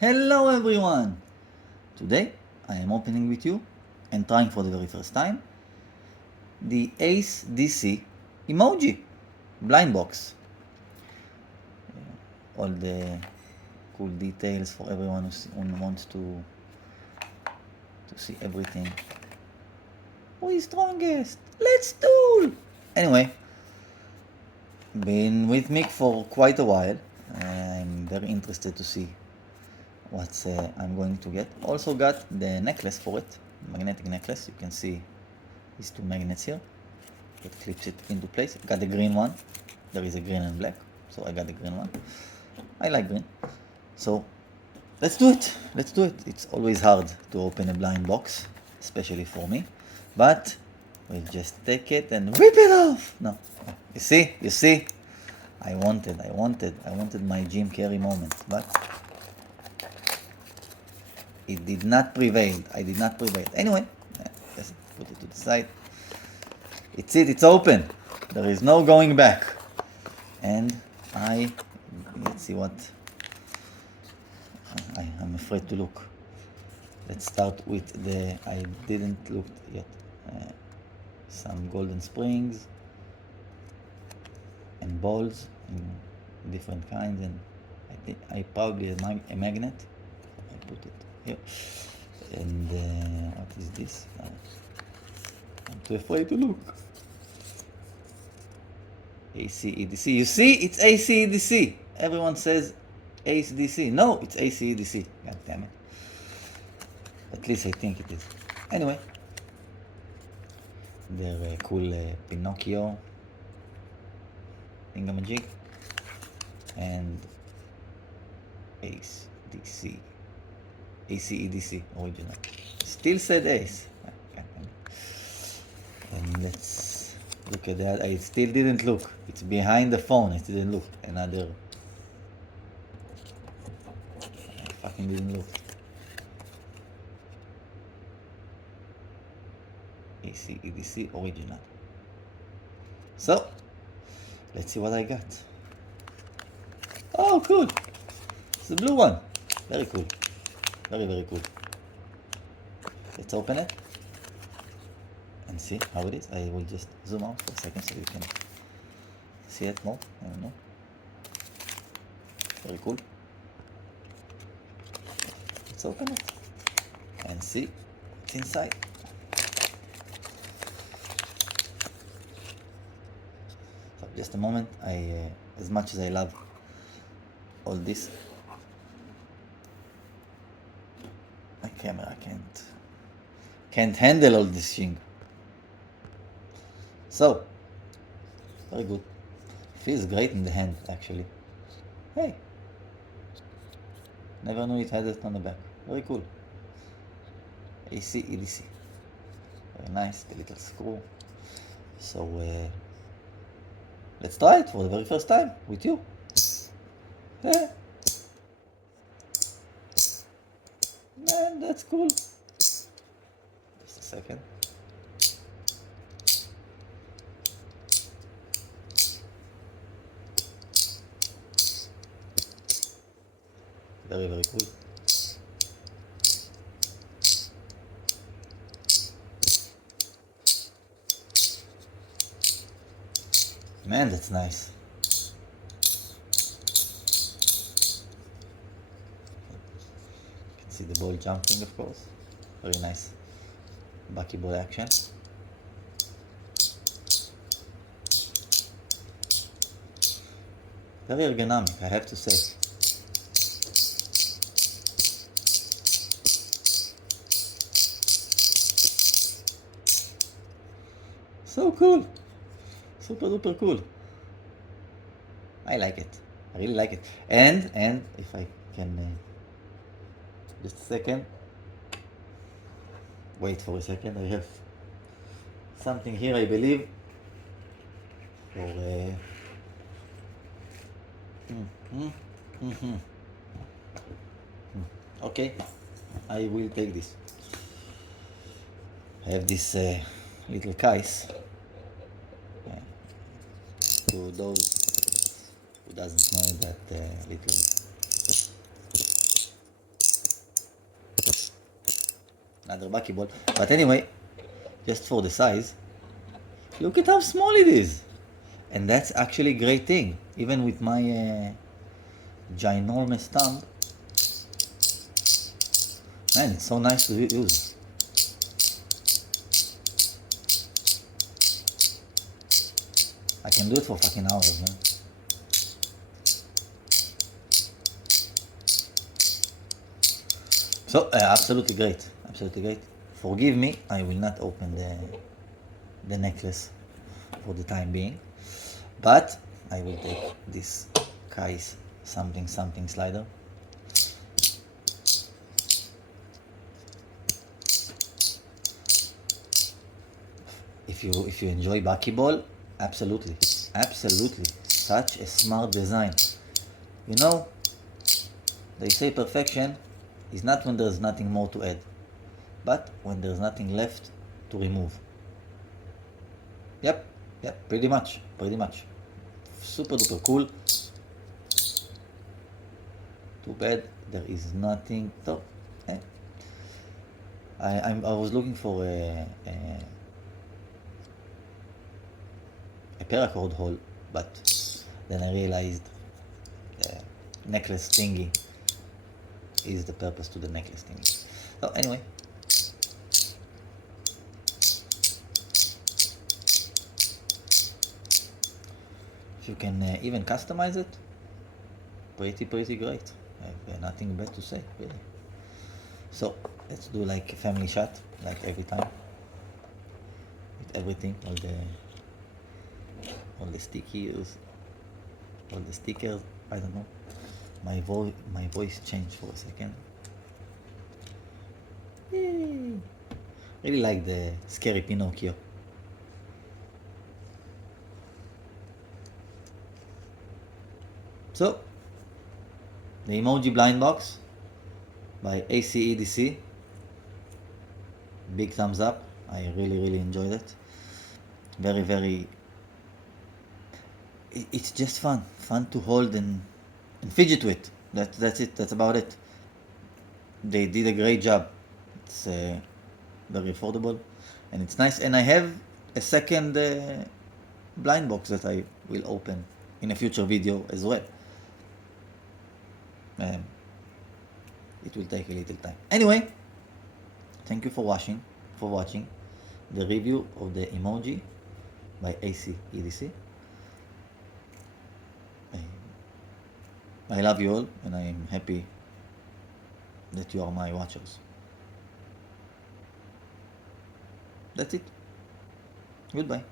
Hello everyone! Today I am opening with you and trying for the very first time the ACEdc Emoji blind box. All the cool details for everyone who wants to see everything. Who is strongest? Let's duel! Anyway, been with Mick for quite a while. I'm very interested to see what I'm going to get. Also got the necklace for it, magnetic necklace. You can see these two magnets here. It clips it into place. Got the green one. There is a green and black, so I got the green one. I like green. So let's do it. Let's do it. It's always hard to open a blind box, especially for me. But we'll just take it and rip it off. No, you see. I wanted my Jim Carrey moment, but it did not prevail. I did not prevail. Anyway, let's put it to the side. It's open. There is no going back. And let's see what, I'm afraid to look. Let's start with I didn't look yet. Some golden springs and balls in different kinds, and I probably a magnet. I put it here. And what is this? I'm too afraid to look. ACEdc. You see, it's ACEdc. Everyone says ACEdc. No, it's ACEdc. God damn it. At least I think it is. Anyway, they're cool Pinocchio thingamajig and ACEdc. ACEdc original. Still said Ace. And let's look at that. I still didn't look. It's behind the phone. It didn't look. I fucking didn't look. ACEdc original. So, let's see what I got. Oh, cool. It's the blue one. Very cool. Very, very cool. Let's open it and see how it is. I will just zoom out for a second so you can see it more. I don't know. Very cool. Let's open it and see what's inside. So just a moment. As much as I love all this, my camera can't handle all this thing. So, very good. Feels great in the hand, actually. Hey, never knew it had it on the back. Very cool. ACEdc. Very nice, the little screw. So, let's try it for the very first time with you. Yeah. Man, that's cool. Just a second. Very, very cool. Man, that's nice. You can see the ball jumping, of course. Very nice buckyball action. Very ergonomic, I have to say. So cool. Super duper cool. I like it. I really like it. And if I can just a second. Wait for a second. I have something here, I believe. For okay, I will take this. I have this little case. To those who doesn't know that little another buckyball. But anyway, just for the size, look at how small it is. And that's actually a great thing. Even with my ginormous thumb, man, it's so nice to use. I can do it for fucking hours, man. So, absolutely great. Absolutely great. Forgive me, I will not open the necklace for the time being. But I will take this Kai's something something slider. If you enjoy buckyball, absolutely, absolutely, such a smart design. You know, they say perfection is not when there's nothing more to add, but when there's nothing left to remove. Yep, yep, pretty much, pretty much. Super duper cool. Too bad there is nothing. So, eh. I was looking for a paracord hole, but then I realized the necklace thingy is the purpose to the necklace thingy. So anyway, if you can even customize it, pretty great. I have nothing bad to say, really. So let's do like a family shot, like every time, with everything, all the stickers, all the stickers. I don't know. My voice changed for a second. Yay! Really like the scary Pinocchio. So, the Emoji blind box by ACEdc. Big thumbs up. I really enjoyed it. Very. It's just fun to hold and fidget with. That's it. That's about it. They did a great job. It's very affordable, and it's nice. And I have a second blind box that I will open in a future video as well. Um, it will take a little time. Anyway, thank you for watching the review of the Emoji by ACEdc. I love you all, and I am happy that you are my watchers. That's it. Goodbye.